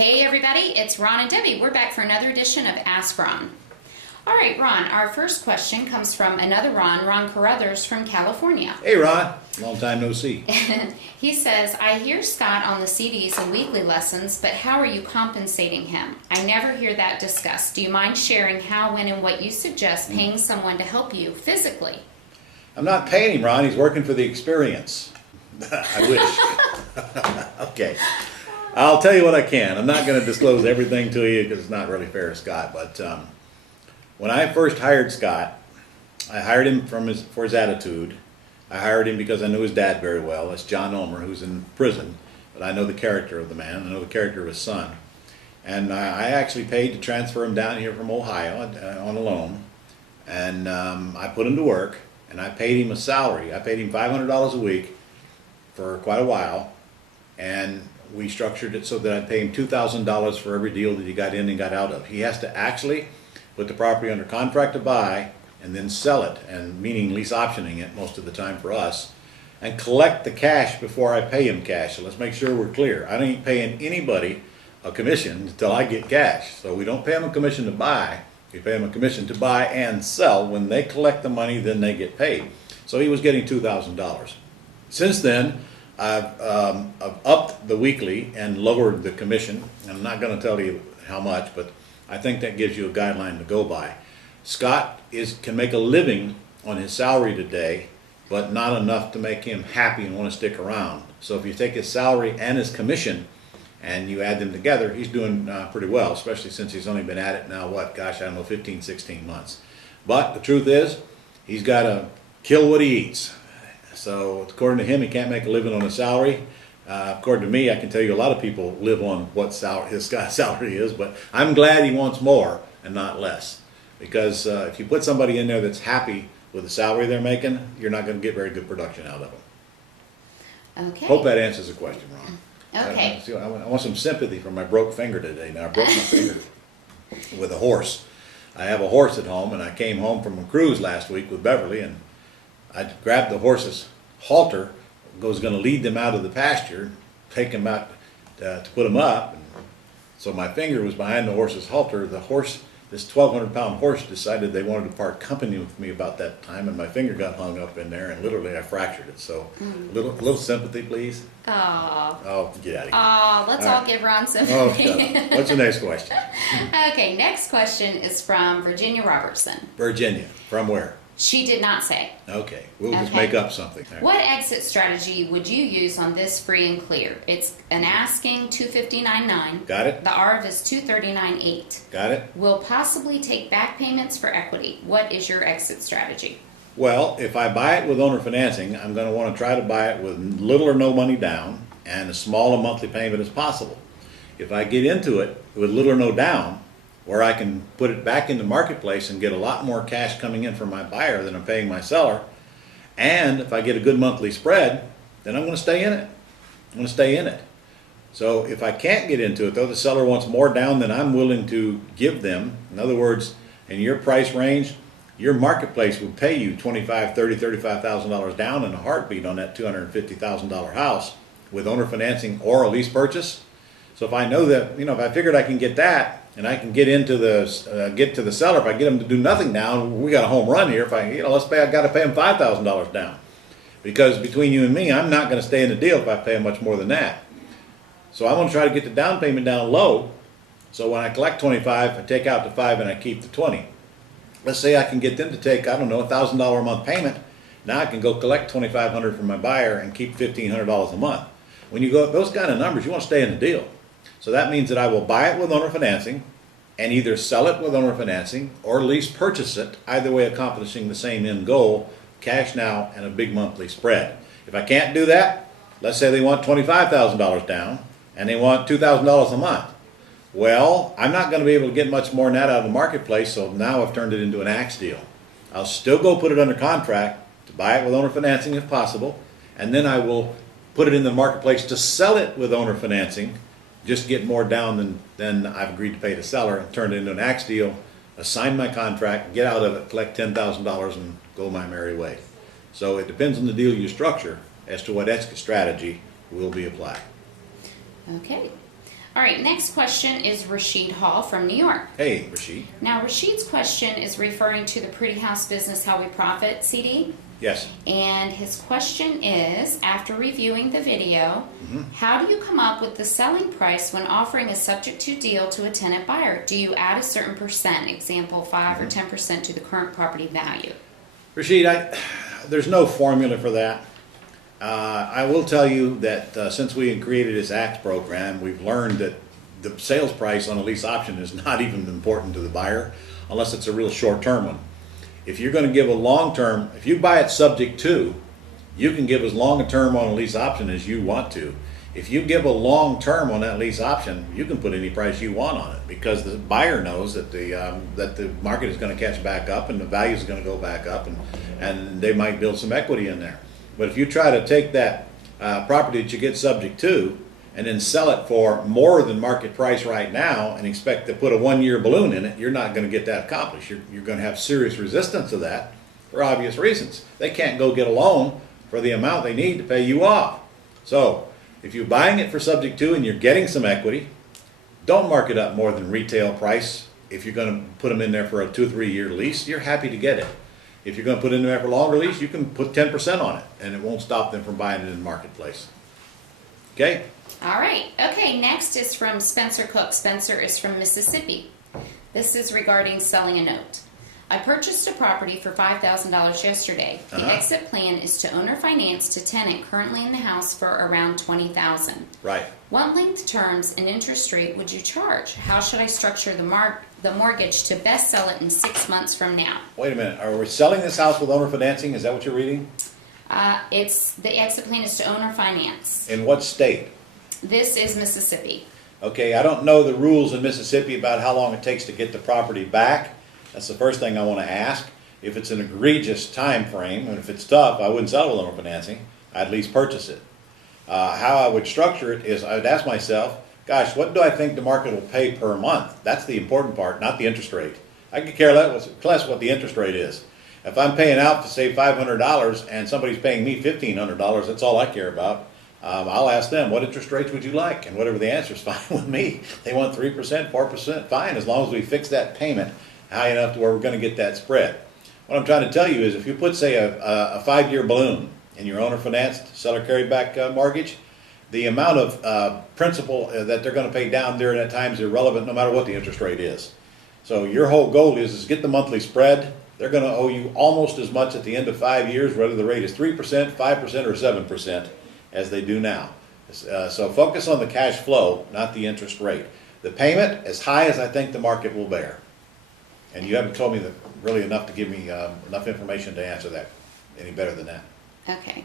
Hey everybody, it's Ron and Debbie. We're back for another edition of Ask Ron. All right, Ron, our first question comes from another Ron Carruthers from California. Hey Ron, long time no see. He says, I hear Scott on the CDs and weekly lessons, but how are you compensating him? I never hear that discussed. Do you mind sharing how, when, and what you suggest paying someone to help you physically? I'm not paying him, Ron. He's working for the experience. I wish. Okay. I'll tell you what I can. I'm not going to disclose everything to you because it's not really fair to Scott. But when I first hired Scott, I hired him for his attitude. I hired him because I knew his dad very well. That's John Ulmer, who's in prison. But I know the character of the man. I know the character of his son. And I actually paid to transfer him down here from Ohio on a loan. And I put him to work, and I paid him a salary. I paid him $500 a week for quite a while. And we structured it so that I'd pay him $2,000 for every deal that he got in and got out of. He has to actually put the property under contract to buy and then sell it, and meaning lease optioning it most of the time for us, and collect the cash before I pay him cash. So let's make sure we're clear. I ain't paying anybody a commission until I get cash. So we don't pay them a commission to buy. We pay them a commission to buy and sell. When they collect the money, then they get paid. So he was getting $2,000. Since then, I've upped the weekly and lowered the commission. I'm not going to tell you how much, but I think that gives you a guideline to go by. Scott can make a living on his salary today, but not enough to make him happy and want to stick around. So if you take his salary and his commission and you add them together, he's doing pretty well, especially since he's only been at it now, I don't know, 15, 16 months. But the truth is, he's got to kill what he eats. So according to him, he can't make a living on a salary. According to me, I can tell you a lot of people live on what his salary is, but I'm glad he wants more and not less. Because if you put somebody in there that's happy with the salary they're making, you're not going to get very good production out of them. Okay. Hope that answers the question, Ron. Okay. I want some sympathy for my broke finger today. Now, I broke my finger with a horse. I have a horse at home, and I came home from a cruise last week with Beverly, and I grabbed the horse's halter, was going to lead them out of the pasture, take them out to put them up. And so my finger was behind the horse's halter. The horse, this 1,200-pound horse, decided they wanted to part company with me about that time, and my finger got hung up in there, and literally I fractured it. So a little sympathy, please. Oh, get out of here. Oh, let's all give Ron sympathy. Oh, what's the next question? Okay, next question is from Virginia Robertson. Virginia. From where? She did not say. Okay, we'll just make up something. What exit strategy would you use on this free and clear? It's an asking $259.9. Got it. The ARV is $239.8. Got it. Will possibly take back payments for equity. What is your exit strategy? Well, if I buy it with owner financing, I'm going to want to try to buy it with little or no money down and as small a monthly payment as possible. If I get into it with little or no down, where I can put it back in the marketplace and get a lot more cash coming in from my buyer than I'm paying my seller, and if I get a good monthly spread, then I'm going to stay in it. I'm going to stay in it. So if I can't get into it, though, the seller wants more down than I'm willing to give them. In other words, in your price range, your marketplace would pay you $25,000, $30,000, $35,000 down in a heartbeat on that $250,000 house with owner financing or a lease purchase. So if I know that, if I figured I can get that, and I can get into get to the seller, if I get him to do nothing down, we got a home run here. If I, I got to pay him $5,000 down, because between you and me, I'm not going to stay in the deal if I pay him much more than that. So I'm going to try to get the down payment down low. So when I collect 25, I take out the 5 and I keep the 20. Let's say I can get them to take, $1,000 a month payment. Now I can go collect $2,500 from my buyer and keep $1,500 a month. When you go those kind of numbers, you want to stay in the deal. So that means that I will buy it with owner financing and either sell it with owner financing or lease purchase it, either way accomplishing the same end goal, cash now and a big monthly spread. If I can't do that, let's say they want $25,000 down and they want $2,000 a month. Well, I'm not going to be able to get much more than that out of the marketplace, so now I've turned it into an axe deal. I'll still go put it under contract to buy it with owner financing if possible, and then I will put it in the marketplace to sell it with owner financing, just get more down than I've agreed to pay the seller, and turn it into an axe deal, assign my contract, get out of it, collect $10,000 and go my merry way. So it depends on the deal you structure as to what exit strategy will be applied. Okay. All right, next question is Rashid Hall from New York. Hey, Rashid. Now, Rashid's question is referring to the Pretty House Business How We Profit CD. Yes. And his question is, after reviewing the video, how do you come up with the selling price when offering a subject-to deal to a tenant buyer? Do you add a certain percent, example 5 or 10% to the current property value? Rashid, there's no formula for that. I will tell you that since we created this ACT program, we've learned that the sales price on a lease option is not even important to the buyer unless it's a real short-term one. If you're going to give a long-term, if you buy it subject to, you can give as long a term on a lease option as you want to. If you give a long term on that lease option, you can put any price you want on it because the buyer knows that the market is going to catch back up and the value is going to go back up, and they might build some equity in there. But if you try to take that property that you get subject to and then sell it for more than market price right now and expect to put a one-year balloon in it, you're not going to get that accomplished. You're going to have serious resistance to that for obvious reasons. They can't go get a loan for the amount they need to pay you off. So if you're buying it for subject to and you're getting some equity, don't mark it up more than retail price. If you're going to put them in there for a 2-3 year lease, you're happy to get it. If you're going to put it in there for a longer lease, you can put 10% on it and it won't stop them from buying it in the marketplace. Okay? All right. Okay, next is from Spencer Cook. Spencer is from Mississippi. This is regarding selling a note. I purchased a property for $5,000 yesterday. The exit plan is to owner finance to tenant currently in the house for around $20,000. Right. What length terms and interest rate would you charge? How should I structure the mortgage to best sell it in 6 months from now? Wait a minute. Are we selling this house with owner financing? Is that what you're reading? It's the exit plan is to owner finance. In what state? This is Mississippi. Okay, I don't know the rules in Mississippi about how long it takes to get the property back. That's the first thing I want to ask. If it's an egregious time frame, and if it's tough, I wouldn't sell it with owner financing. I'd at least purchase it. How I would structure it is I'd ask myself, gosh, what do I think the market will pay per month? That's the important part, not the interest rate. I could care less what the interest rate is. If I'm paying out to say $500 and somebody's paying me $1,500, that's all I care about. I'll ask them, what interest rates would you like? And whatever the answer is fine with me. They want 3%, 4%, fine, as long as we fix that payment high enough to where we're going to get that spread. What I'm trying to tell you is if you put, say, a 5-year balloon in your owner financed seller carried back mortgage, the amount of principal that they're going to pay down during that time is irrelevant no matter what the interest rate is. So your whole goal is get the monthly spread. They're going to owe you almost as much at the end of 5 years, whether the rate is 3%, 5%, or 7%, as they do now. So focus on the cash flow, not the interest rate. The payment, as high as I think the market will bear. And you haven't told me really enough to give me enough information to answer that any better than that. Okay.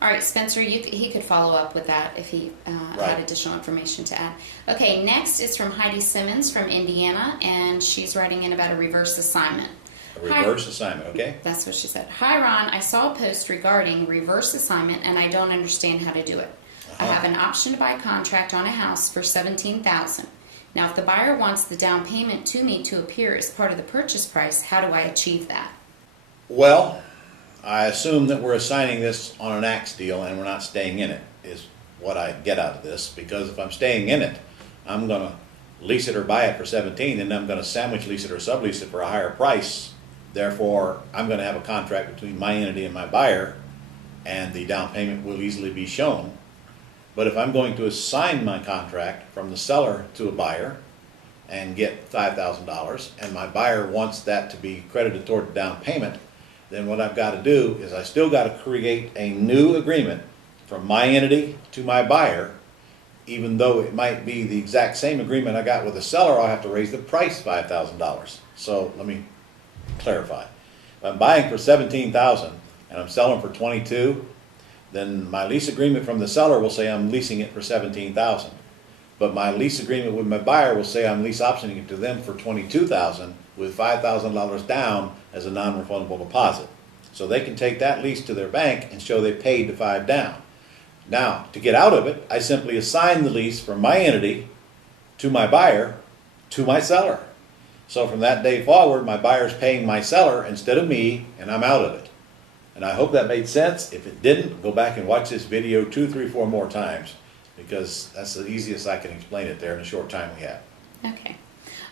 All right, Spencer, he could follow up with that if he had additional information to add. Okay, next is from Heidi Simmons from Indiana, and she's writing in about a reverse assignment. A reverse assignment, okay? That's what she said. Hi, Ron. I saw a post regarding reverse assignment, and I don't understand how to do it. I have an option to buy contract on a house for $17,000. Now, if the buyer wants the down payment to me to appear as part of the purchase price, how do I achieve that? Well, I assume that we're assigning this on an ACT deal and we're not staying in it, is what I get out of this. Because if I'm staying in it, I'm going to lease it or buy it for $17,000, and then I'm going to sandwich lease it or sublease it for a higher price. Therefore, I'm going to have a contract between my entity and my buyer, and the down payment will easily be shown. But if I'm going to assign my contract from the seller to a buyer and get $5,000, and my buyer wants that to be credited toward the down payment, then what I've got to do is I still got to create a new agreement from my entity to my buyer. Even though it might be the exact same agreement I got with the seller, I'll have to raise the price $5,000. So let me clarify. If I'm buying for $17,000 and I'm selling for $22,000, then my lease agreement from the seller will say I'm leasing it for $17,000. But my lease agreement with my buyer will say I'm lease optioning it to them for $22,000 with $5,000 down as a non-refundable deposit. So they can take that lease to their bank and show they paid the $5,000 down. Now, to get out of it, I simply assign the lease from my entity to my buyer to my seller. So from that day forward, my buyer's paying my seller instead of me, and I'm out of it. And I hope that made sense. If it didn't, go back and watch this video 2, 3, 4 more times because that's the easiest I can explain it there in the short time we have. Okay.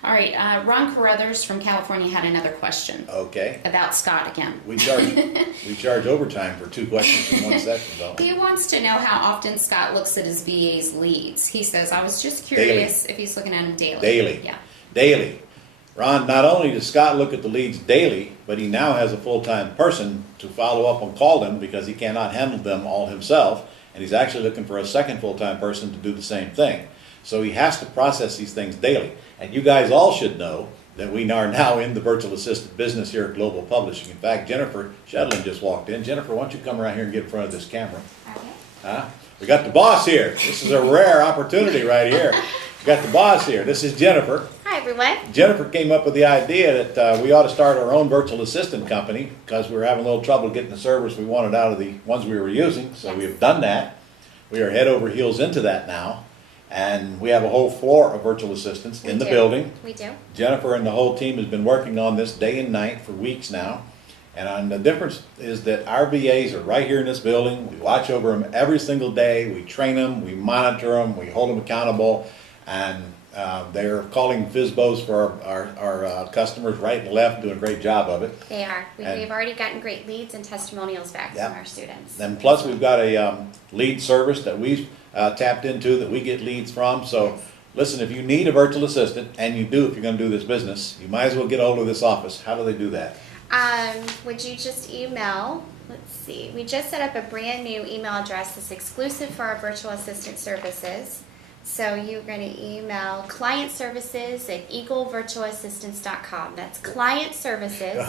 All right. Ron Carruthers from California had another question Okay. about Scott again. We charge overtime for 2 questions in one session, don't we? He wants to know how often Scott looks at his VA's leads. He says, I was just curious if he's looking at them daily. Daily. Yeah. Daily. Ron, not only does Scott look at the leads daily, but he now has a full-time person to follow up and call them because he cannot handle them all himself, and he's actually looking for a second full-time person to do the same thing. So he has to process these things daily. And you guys all should know that we are now in the virtual assistant business here at Global Publishing. In fact, Jennifer Shedlin just walked in. Jennifer, why don't you come around here and get in front of this camera? Okay. We got the boss here. This is a rare opportunity right here. We got the boss here. This is Jennifer. Hi, everyone. Jennifer came up with the idea that we ought to start our own virtual assistant company because we were having a little trouble getting the servers we wanted out of the ones we were using. So Yes. we have done that. We are head over heels into that now. And we have a whole floor of virtual assistants in the building. We do. Jennifer and the whole team has been working on this day and night for weeks now. And the difference is that our VAs are right here in this building. We watch over them every single day. We train them, we monitor them, we hold them accountable. And they're calling FISBOs for our customers right and left, doing a great job of it. They are. And- We've already gotten great leads and testimonials back Yep. from our students. And plus, we've got a lead service that we've tapped into that we get leads from. So, Yes. listen, if you need a virtual assistant, and you do if you're going to do this business, you might as well get hold of this office. How do they do that? Would you just email? Let's see. We just set up a brand new email address that's exclusive for our virtual assistant services. So you're going to email client services at eaglevirtualassistance.com. That's client services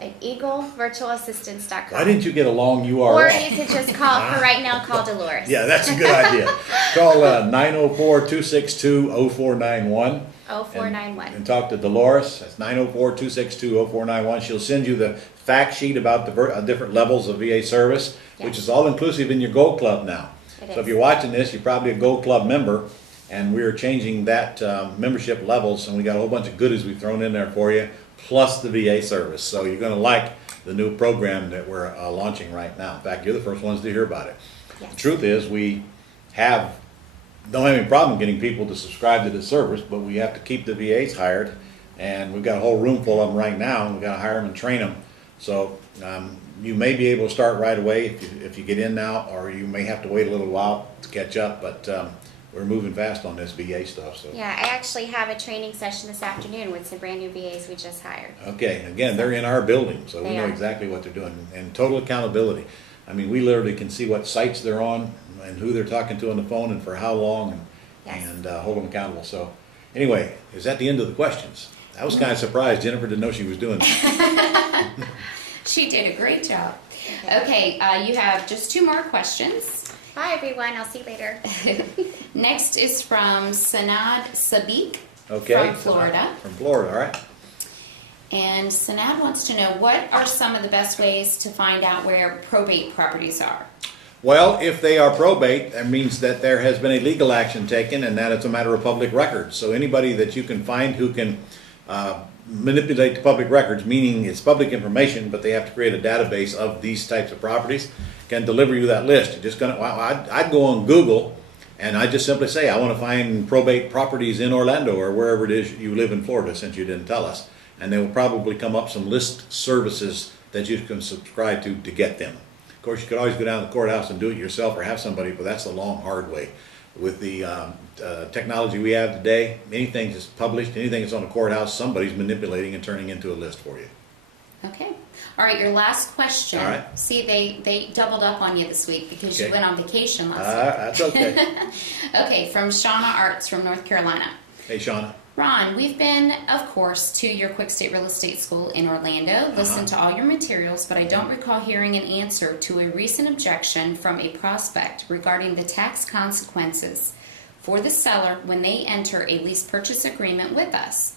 at eaglevirtualassistance.com. Why didn't you get a long URL? Or you could just call, for right now, call Dolores. Yeah, that's a good idea. Call 904-262-0491. 0491. And talk to Dolores. That's 904-262-0491. She'll send you the fact sheet about the different levels of VA service, which Yes. is all inclusive in your Gold Club now. It So if is. you're watching this, you're probably a Gold Club member, and we're changing that membership levels, and we got a whole bunch of goodies we've thrown in there for you, plus the VA service. So you're going to like the new program that we're launching right now. In fact, you're the first ones to hear about it. Yes. The truth is, we don't have any problem getting people to subscribe to the service, but we have to keep the VAs hired, and we've got a whole room full of them right now, and we've got to hire them and train them. So you may be able to start right away if you get in now, or you may have to wait a little while to catch up, but we're moving fast on this VA stuff. So. Yeah, I actually have a training session this afternoon with some brand new VAs we just hired. Okay, again, they're in our building, so we They know are. exactly what they're doing, and total accountability. I mean, we literally can see what sites they're on, and who they're talking to on the phone, and for how long, Yes. and hold them accountable. So, anyway, is that the end of the questions? I was kind of surprised. Jennifer didn't know she was doing that. She did a great job. Okay, you have just 2 more questions. Bye, everyone. I'll see you later. Next is from Sanad Sabik Okay. from Florida. From Florida, all right. And Sanad wants to know, what are some of the best ways to find out where probate properties are? Well, if they are probate, that means that there has been a legal action taken and that it's a matter of public records. So anybody that you can find who can manipulate the public records, meaning it's public information, but they have to create a database of these types of properties, can deliver you that list. You're just gonna, I'd go on Google and I just simply say, I want to find probate properties in Orlando or wherever it is you live in Florida, since you didn't tell us. And they will probably come up some list services that you can subscribe to get them. Of course, you could always go down to the courthouse and do it yourself or have somebody, but that's the long, hard way. With the technology we have today, anything that's published, anything that's on the courthouse, somebody's manipulating and turning into a list for you. Okay. All right, your last question. All right. See, they doubled up on you this week because you Okay. went on vacation last week. That's okay. Okay, from Shauna Arts from North Carolina. Hey, Shauna. Ron, we've been, of course, to your Quick State Real Estate School in Orlando, listened to all your materials, but I don't recall hearing an answer to a recent objection from a prospect regarding the tax consequences for the seller when they enter a lease purchase agreement with us.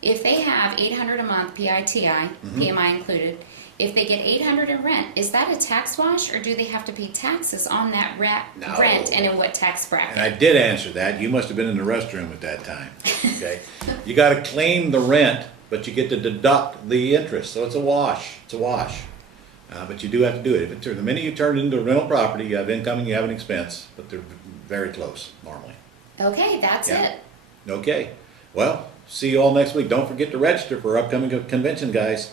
If they have $800 a month PITI, PMI included, if they get $800 in rent, is that a tax wash, or do they have to pay taxes on that No. rent, and in what tax bracket? And I did answer that. You must have been in the restroom at that time. Okay. You got to claim the rent, but you get to deduct the interest. So it's a wash. It's a wash. But you do have to do it. The minute you turn it into a rental property, you have income and you have an expense. But very close normally. Okay, that's Yeah. it. Okay. Well, see you all next week. Don't forget to register for our upcoming convention, guys.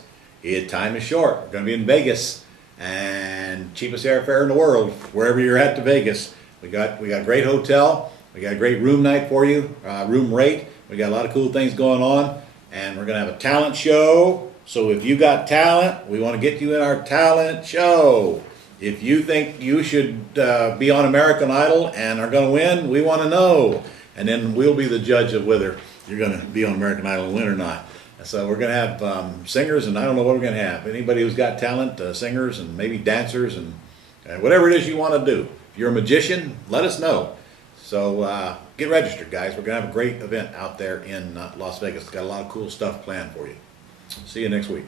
Time is short. We're going to be in Vegas, and cheapest airfare in the world, wherever you're at to Vegas. We got a great hotel. We got a great room night for you, room rate. We got a lot of cool things going on, and we're going to have a talent show. So if you got talent, we want to get you in our talent show. If you think you should be on American Idol and are going to win, we want to know. And then we'll be the judge of whether you're going to be on American Idol and win or not. So we're going to have singers, and I don't know what we're going to have. Anybody who's got talent, singers and maybe dancers and whatever it is you want to do. If you're a magician, let us know. So get registered, guys. We're going to have a great event out there in Las Vegas. It's got a lot of cool stuff planned for you. See you next week.